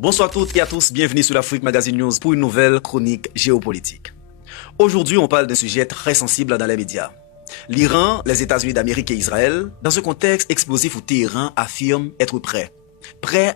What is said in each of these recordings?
Bonsoir à toutes et à tous, bienvenue sur l'Afrique Magazine News pour une nouvelle chronique géopolitique. Aujourd'hui, on parle d'un sujet très sensible dans les médias. L'Iran, les États-Unis d'Amérique et Israël, dans ce contexte explosif où Téhéran affirme être prêt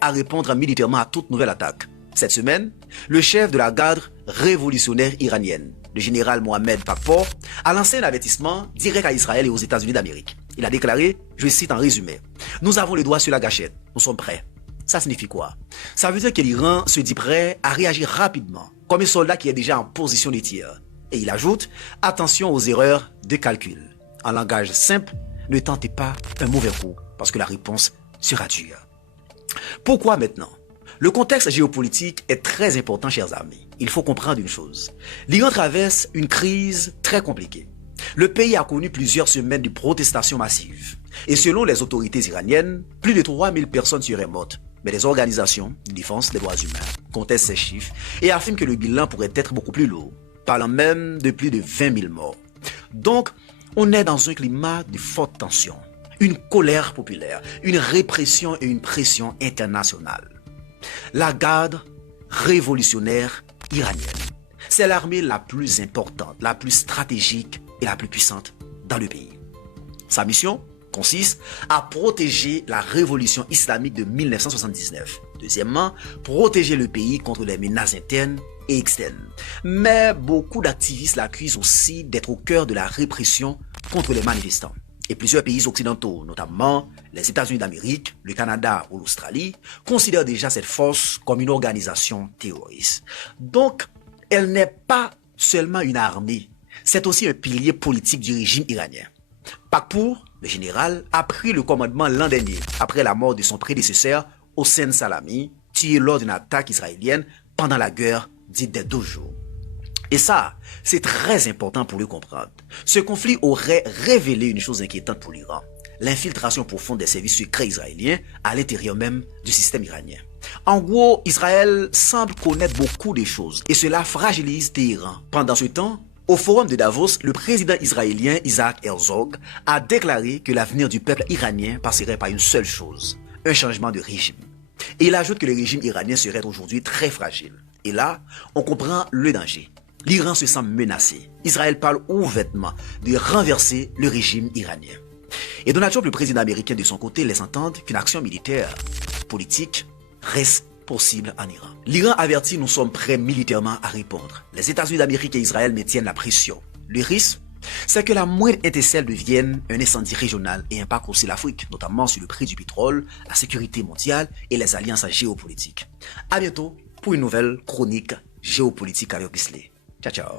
à répondre militairement à toute nouvelle attaque. Cette semaine, le chef de la garde révolutionnaire iranienne, le général Mohamed Pakpour, a lancé un avertissement direct à Israël et aux États-Unis d'Amérique. Il a déclaré, je cite en résumé, « Nous avons le doigt sur la gâchette, nous sommes prêts ». Ça signifie quoi? Ça veut dire que l'Iran se dit prêt à réagir rapidement, comme un soldat qui est déjà en position de tir. Et il ajoute, attention aux erreurs de calcul. En langage simple, ne tentez pas un mauvais coup, parce que la réponse sera dure. Pourquoi maintenant? Le contexte géopolitique est très important, chers amis. Il faut comprendre une chose. L'Iran traverse une crise très compliquée. Le pays a connu plusieurs semaines de protestations massives. Et selon les autorités iraniennes, plus de 3000 personnes seraient mortes. Mais les organisations de défense des droits humains contestent ces chiffres et affirment que le bilan pourrait être beaucoup plus lourd, parlant même de plus de 20 000 morts. Donc, on est dans un climat de forte tension, une colère populaire, une répression et une pression internationale. La garde révolutionnaire iranienne, c'est l'armée la plus importante, la plus stratégique et la plus puissante dans le pays. Sa mission consiste à protéger la révolution islamique de 1979. Deuxièmement, protéger le pays contre les menaces internes et externes. Mais beaucoup d'activistes l'accusent aussi d'être au cœur de la répression contre les manifestants. Et plusieurs pays occidentaux, notamment les États-Unis d'Amérique, le Canada ou l'Australie, considèrent déjà cette force comme une organisation terroriste. Donc, elle n'est pas seulement une armée, c'est aussi un pilier politique du régime iranien. Pakpour, le général, a pris le commandement l'an dernier, après la mort de son prédécesseur, Hossein Salami, tué lors d'une attaque israélienne pendant la guerre dite des 12 jours. Et ça, c'est très important pour le comprendre. Ce conflit aurait révélé une chose inquiétante pour l'Iran, l'infiltration profonde des services secrets israéliens à l'intérieur même du système iranien. En gros, Israël semble connaître beaucoup de choses et cela fragilise Téhéran. Pendant ce temps, au forum de Davos, le président israélien Isaac Herzog a déclaré que l'avenir du peuple iranien passerait par une seule chose, un changement de régime. Et il ajoute que le régime iranien serait aujourd'hui très fragile. Et là, on comprend le danger. L'Iran se sent menacé. Israël parle ouvertement de renverser le régime iranien. Et Donald Trump, le président américain de son côté, laisse entendre qu'une action militaire, politique, reste possible en Iran. L'Iran avertit, nous sommes prêts militairement à répondre. Les États-Unis d'Amérique et Israël maintiennent la pression. Le risque, c'est que la moindre étincelle devienne un incendie régional et impacte aussi l'Afrique, notamment sur le prix du pétrole, la sécurité mondiale et les alliances géopolitiques. À bientôt pour une nouvelle chronique géopolitique avec Bisley. Ciao, ciao.